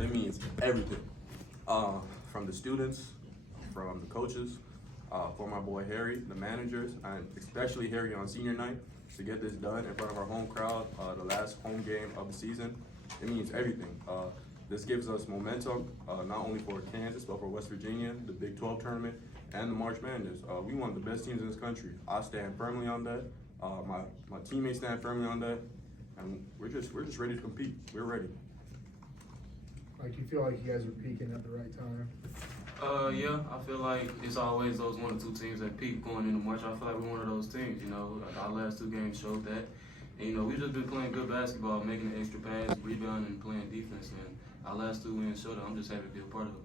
It means everything. From the students, from the coaches, for my boy Harry, the managers, and especially Harry on senior night to get this done in front of our home crowd, the last home game of the season. It means everything. This gives us momentum, not only for Kansas, but for West Virginia, the Big 12 tournament, and the March Madness. We one of the best teams in this country. I stand firmly on that. My teammates stand firmly on that, and we're just ready to compete. We're ready. Like, you feel like you guys are peaking at the right time? Yeah, I feel like it's always those one or two teams that peak going into March. I feel like we're one of those teams, you know. Our last two games showed that. And, you know, we've just been playing good basketball, making an extra pass, rebounding, and playing defense. And our last two wins showed that. I'm just happy to be a part of it.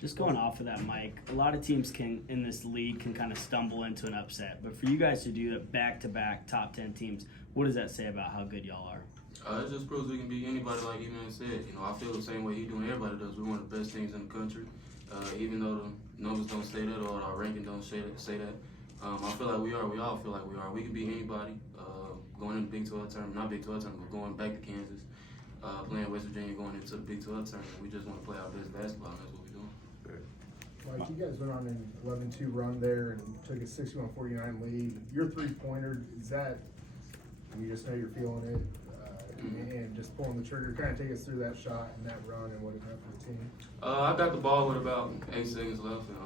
Just going off of that, Mike, a lot of teams in this league can kind of stumble into an upset. But for you guys to do that back-to-back top 10 teams, what does that say about how good y'all are? It just proves we can beat anybody, like E-Man said. You know, I feel the same way he do and everybody does. We're one of the best teams in the country. Even though the numbers don't say that or our ranking don't say that. I feel like we are. We all feel like we are. We can beat anybody going into the Big 12 tournament. Not Big 12 tournament, but going back to Kansas, playing West Virginia, going into the Big 12 tournament. We just want to play our best basketball, and that's what we're doing. Like, you guys went on an 11-2 run there and took a 61-49 lead. Your three-pointer, is that, you just know you're feeling it, and just pulling the trigger, kind of take us through that shot and that run and what it meant for the team? I got the ball with about 8 seconds left, and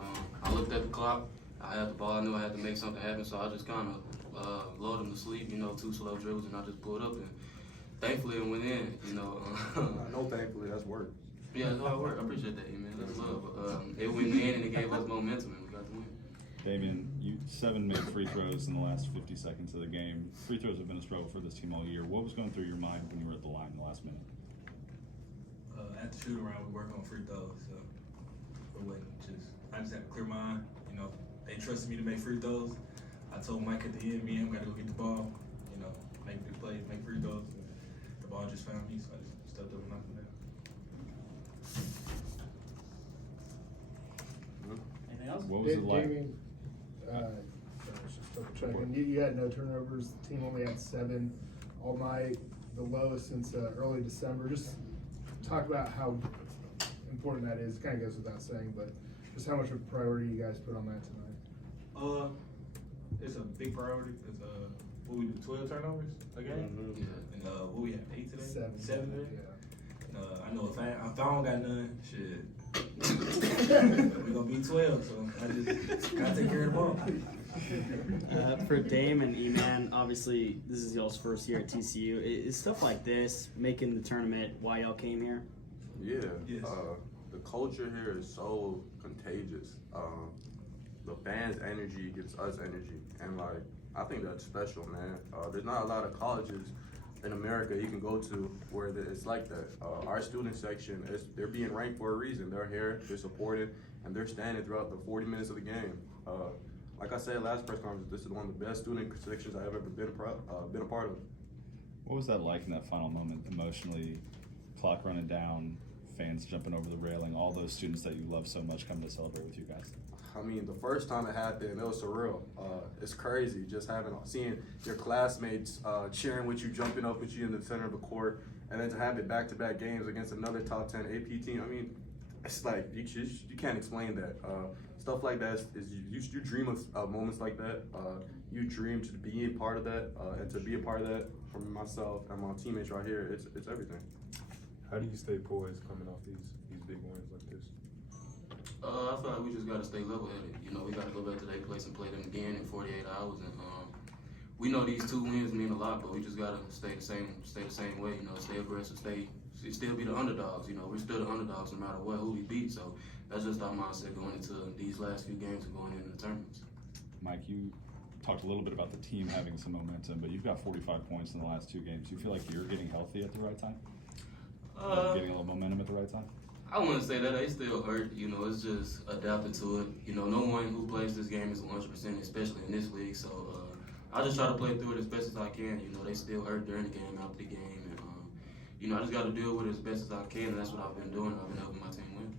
I looked at the clock. I had the ball. I knew I had to make something happen, so I just kind of lulled him to sleep, you know, 2 slow dribbles, and I just pulled up, and thankfully it went in, you know. No, thankfully, that's work. Yeah, that's hard work. I appreciate that, man. That's love. It went in, and it gave us momentum, and we got the win. Damian, you 7 made free throws in the last 50 seconds of the game. Free throws have been a struggle for this team all year. What was going through your mind when you were at the line in the last minute? At the shoot around, we work on free throws, so I just had to clear my eye. You know, they trusted me to make free throws. I told Mike at the end, me and him got to go get the ball. You know, make big plays, make free throws. And the ball just found me, so I just stepped up and knocked it down. Anything else? What was it like? Damien, just double checking. You had no turnovers. The team only had 7 all night, the lowest since early December. Just talk about how important that is. It kind of goes without saying, but just how much of a priority you guys put on that tonight. It's a big priority. It's what we do, 12 turnovers a game? Mm-hmm. Yeah. And what we have, 8 today? 7. 7 today? Yeah. I know if I don't got none, shit. We're gonna be 12, so I just gotta take care of the ball. For Dame and E-Man, obviously this is y'all's first year at TCU. Is stuff like this making the tournament why y'all came here? Yeah. Yes. The culture here is so contagious. The fans' energy gives us energy, and like I think that's special, man. There's not a lot of colleges in America you can go to where it's like that. Our student section, they're being ranked for a reason. They're here, they're supported, and they're standing throughout the 40 minutes of the game. Like I said last press conference, this is one of the best student sections I've ever been a part of. What was that like in that final moment emotionally? Clock running down, fans jumping over the railing, all those students that you love so much coming to celebrate with you guys? I mean, the first time it happened, it was surreal. It's crazy just seeing your classmates cheering with you, jumping up with you in the center of the court, and then to have it back-to-back games against another top 10 AP team. I mean, it's like you can't explain that. Stuff like that is you dream of moments like that. You dream to be a part of that, and to be a part of that for myself and my teammates right here. It's everything. How do you stay poised coming off these big wins like this? I feel like we just got to stay level-headed. You know, we got to go back to their place and play them again in 48 hours. And we know these 2 wins mean a lot, but we just got to stay the same way. You know, stay aggressive, still be the underdogs. You know, we're still the underdogs no matter who we beat. So that's just our mindset going into these last few games and going into the tournaments. Mike, you talked a little bit about the team having some momentum, but you've got 45 points in the last 2 games. Do you feel like you're getting healthy at the right time? Getting a little momentum at the right time? I wouldn't say that. They still hurt. You know, it's just adapting to it. You know, no one who plays this game is 100%, especially in this league. So I just try to play through it as best as I can. You know, they still hurt during the game, after the game. And, you know, I just got to deal with it as best as I can, and that's what I've been doing. I've been helping my team win.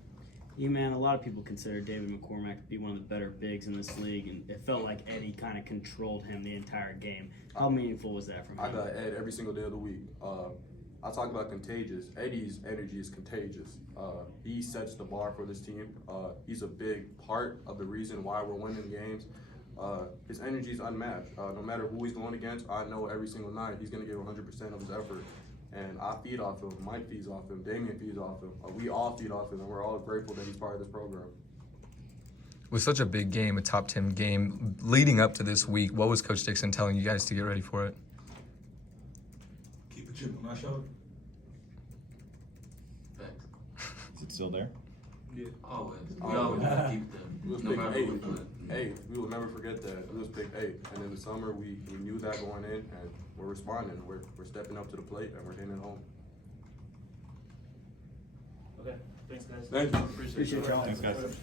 E-Man, a lot of people consider David McCormack to be one of the better bigs in this league, and it felt like Eddie kind of controlled him the entire game. How meaningful was that from him? I got Ed every single day of the week. I talk about contagious. Eddie's energy is contagious. He sets the bar for this team. He's a big part of the reason why we're winning games. His energy is unmatched. No matter who he's going against, I know every single night he's going to give 100% of his effort. And I feed off him, Mike feeds off him, Damian feeds off him. We all feed off him, and we're all grateful that he's part of this program. With such a big game, a top 10 game, leading up to this week, what was Coach Dixon telling you guys to get ready for it? Keep a chip on our shoulder. Facts. Is it still there? Yeah. Always. We always gotta keep We was them. No picked matter who we play. eight. We will never forget that. We was picked 8. And in the summer, we knew that going in, and we're responding. We're stepping up to the plate, and we're hitting it home. Okay, thanks guys. Thank you. Appreciate y'all. Thanks, guys.